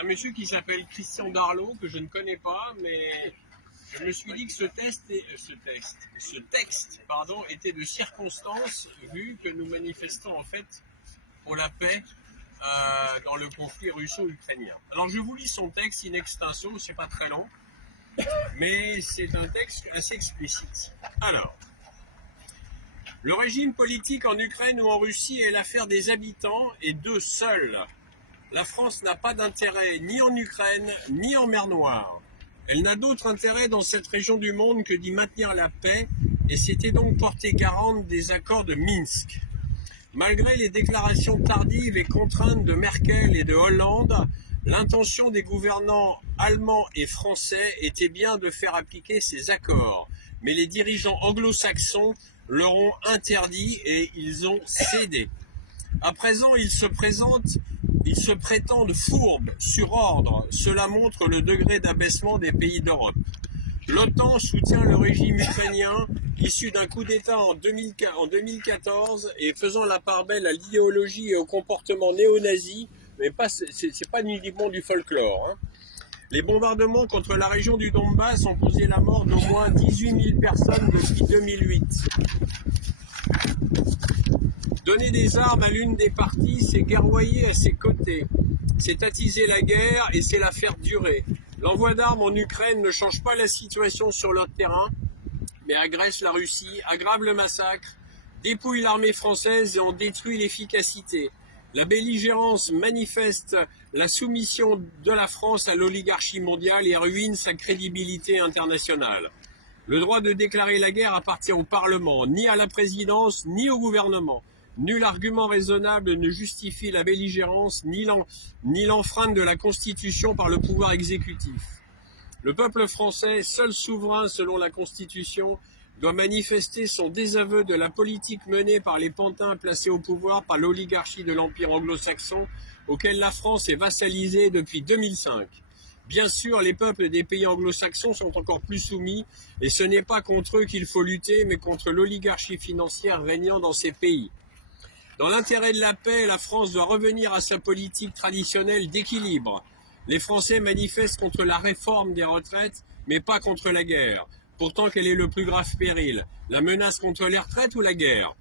un monsieur qui s'appelle Christian Darlot, que je ne connais pas, mais je me suis dit que ce texte, était de circonstance, vu que nous manifestons en fait pour la paix dans le conflit russo-ukrainien. Alors je vous lis son texte in extenso, c'est pas très long, mais c'est un texte assez explicite. Alors, le régime politique en Ukraine ou en Russie est l'affaire des habitants et d'eux seuls. La France n'a pas d'intérêt ni en Ukraine ni en mer Noire. Elle n'a d'autre intérêt dans cette région du monde que d'y maintenir la paix et s'était donc portée garante des accords de Minsk. Malgré les déclarations tardives et contraintes de Merkel et de Hollande, l'intention des gouvernants allemands et français était bien de faire appliquer ces accords. Mais les dirigeants anglo-saxons leur ont interdit et ils ont cédé. À présent, ils se prétendent fourbes, sur ordre. Cela montre le degré d'abaissement des pays d'Europe. L'OTAN soutient le régime ukrainien issu d'un coup d'État en 2014 et faisant la part belle à l'idéologie et au comportement néo-nazi, mais c'est pas uniquement du folklore. Hein. Les bombardements contre la région du Donbass ont causé la mort d'au moins 18 000 personnes depuis 2008. Donner des armes à l'une des parties, c'est guerroyer à ses côtés. C'est attiser la guerre et c'est la faire durer. L'envoi d'armes en Ukraine ne change pas la situation sur leur terrain, mais agresse la Russie, aggrave le massacre, dépouille l'armée française et en détruit l'efficacité. La belligérance manifeste la soumission de la France à l'oligarchie mondiale et ruine sa crédibilité internationale. Le droit de déclarer la guerre appartient au Parlement, ni à la présidence, ni au gouvernement. Nul argument raisonnable ne justifie la belligérance, ni l'enfreinte de la Constitution par le pouvoir exécutif. Le peuple français, seul souverain selon la Constitution, doit manifester son désaveu de la politique menée par les pantins placés au pouvoir par l'oligarchie de l'Empire anglo-saxon, auquel la France est vassalisée depuis 2005. Bien sûr, les peuples des pays anglo-saxons sont encore plus soumis, et ce n'est pas contre eux qu'il faut lutter, mais contre l'oligarchie financière régnant dans ces pays. Dans l'intérêt de la paix, la France doit revenir à sa politique traditionnelle d'équilibre. Les Français manifestent contre la réforme des retraites, mais pas contre la guerre. Pourtant, quel est le plus grave péril? La menace contre les retraites ou la guerre?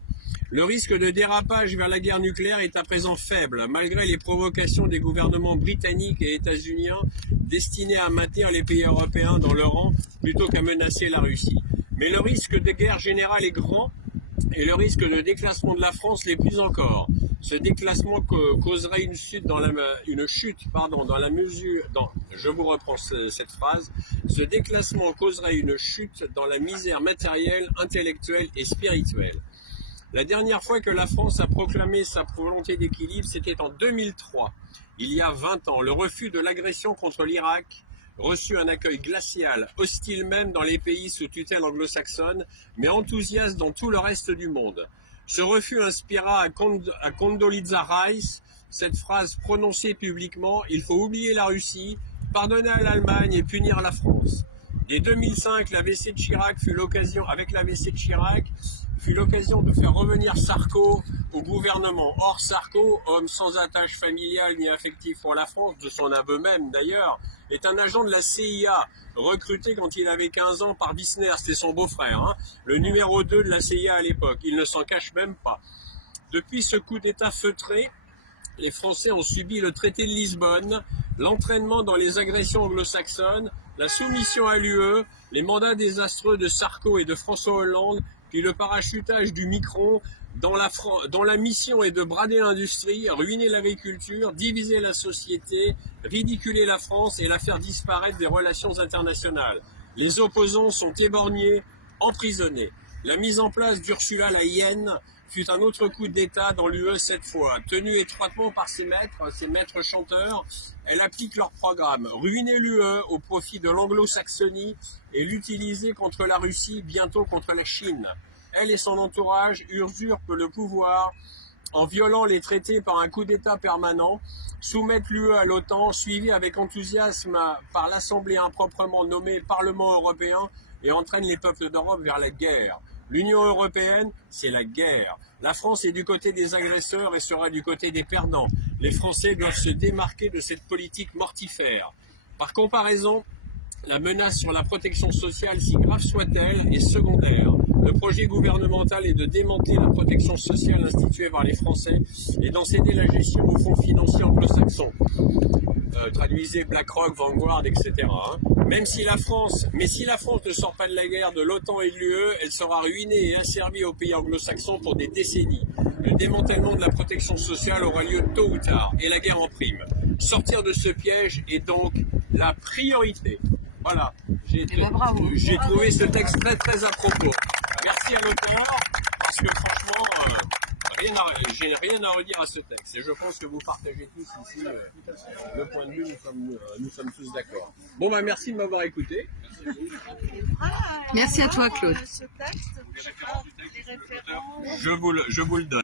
Le risque de dérapage vers la guerre nucléaire est à présent faible, malgré les provocations des gouvernements britanniques et états-uniens destinés à maintenir les pays européens dans leur rang plutôt qu'à menacer la Russie. Mais le risque de guerre générale est grand, et le risque de déclassement de la France l'est plus encore. Ce déclassement causerait une chute dans la mesure... je vous reprends cette phrase. Ce déclassement causerait une chute dans la misère matérielle, intellectuelle et spirituelle. La dernière fois que la France a proclamé sa volonté d'équilibre, c'était en 2003, il y a 20 ans. Le refus de l'agression contre l'Irak reçut un accueil glacial, hostile même dans les pays sous tutelle anglo-saxonne, mais enthousiaste dans tout le reste du monde. Ce refus inspira à Condoleezza Rice cette phrase prononcée publiquement « Il faut oublier la Russie, pardonner à l'Allemagne et punir la France ». Dès 2005, l'AVC de Chirac fut l'occasion de faire revenir Sarko au gouvernement. Or, Sarko, homme sans attache familiale ni affective pour la France, de son aveu même d'ailleurs, est un agent de la CIA, recruté quand il avait 15 ans par Wissner, c'était son beau-frère, le numéro 2 de la CIA à l'époque. Il ne s'en cache même pas. Depuis ce coup d'État feutré, les Français ont subi le traité de Lisbonne, l'entraînement dans les agressions anglo-saxonnes, la soumission à l'UE, les mandats désastreux de Sarko et de François Hollande, puis le parachutage du Micron, dont la mission est de brader l'industrie, ruiner l'agriculture, diviser la société, ridiculer la France et la faire disparaître des relations internationales. Les opposants sont éborgnés, emprisonnés. La mise en place d'Ursula la hyène fut un autre coup d'État dans l'UE cette fois. Tenue étroitement par ses maîtres chanteurs, elle applique leur programme. Ruiner l'UE au profit de l'anglo-saxonie et l'utiliser contre la Russie, bientôt contre la Chine. Elle et son entourage usurpent le pouvoir en violant les traités par un coup d'État permanent, soumettent l'UE à l'OTAN, suivi avec enthousiasme par l'Assemblée improprement nommée Parlement européen et entraînent les peuples d'Europe vers la guerre. L'Union européenne, c'est la guerre. La France est du côté des agresseurs et sera du côté des perdants. Les Français doivent se démarquer de cette politique mortifère. Par comparaison, la menace sur la protection sociale, si grave soit-elle, est secondaire. Le projet gouvernemental est de démanteler la protection sociale instituée par les Français et d'en céder la gestion aux fonds financiers anglo-saxons. Traduisez BlackRock, Vanguard, etc. Mais si la France ne sort pas de la guerre de l'OTAN et de l'UE, elle sera ruinée et asservie aux pays anglo-saxons pour des décennies. Le démantèlement de la protection sociale aura lieu tôt ou tard, et la guerre en prime. Sortir de ce piège est donc la priorité. Voilà, j'ai trouvé ce texte très très à propos. Merci à l'auteur, parce que franchement, j'ai rien à redire à ce texte. Et je pense que vous partagez tous ici le point de vue, nous sommes tous d'accord. Bon, bah merci de m'avoir écouté. Merci à toi, Claude. Je vous le donne.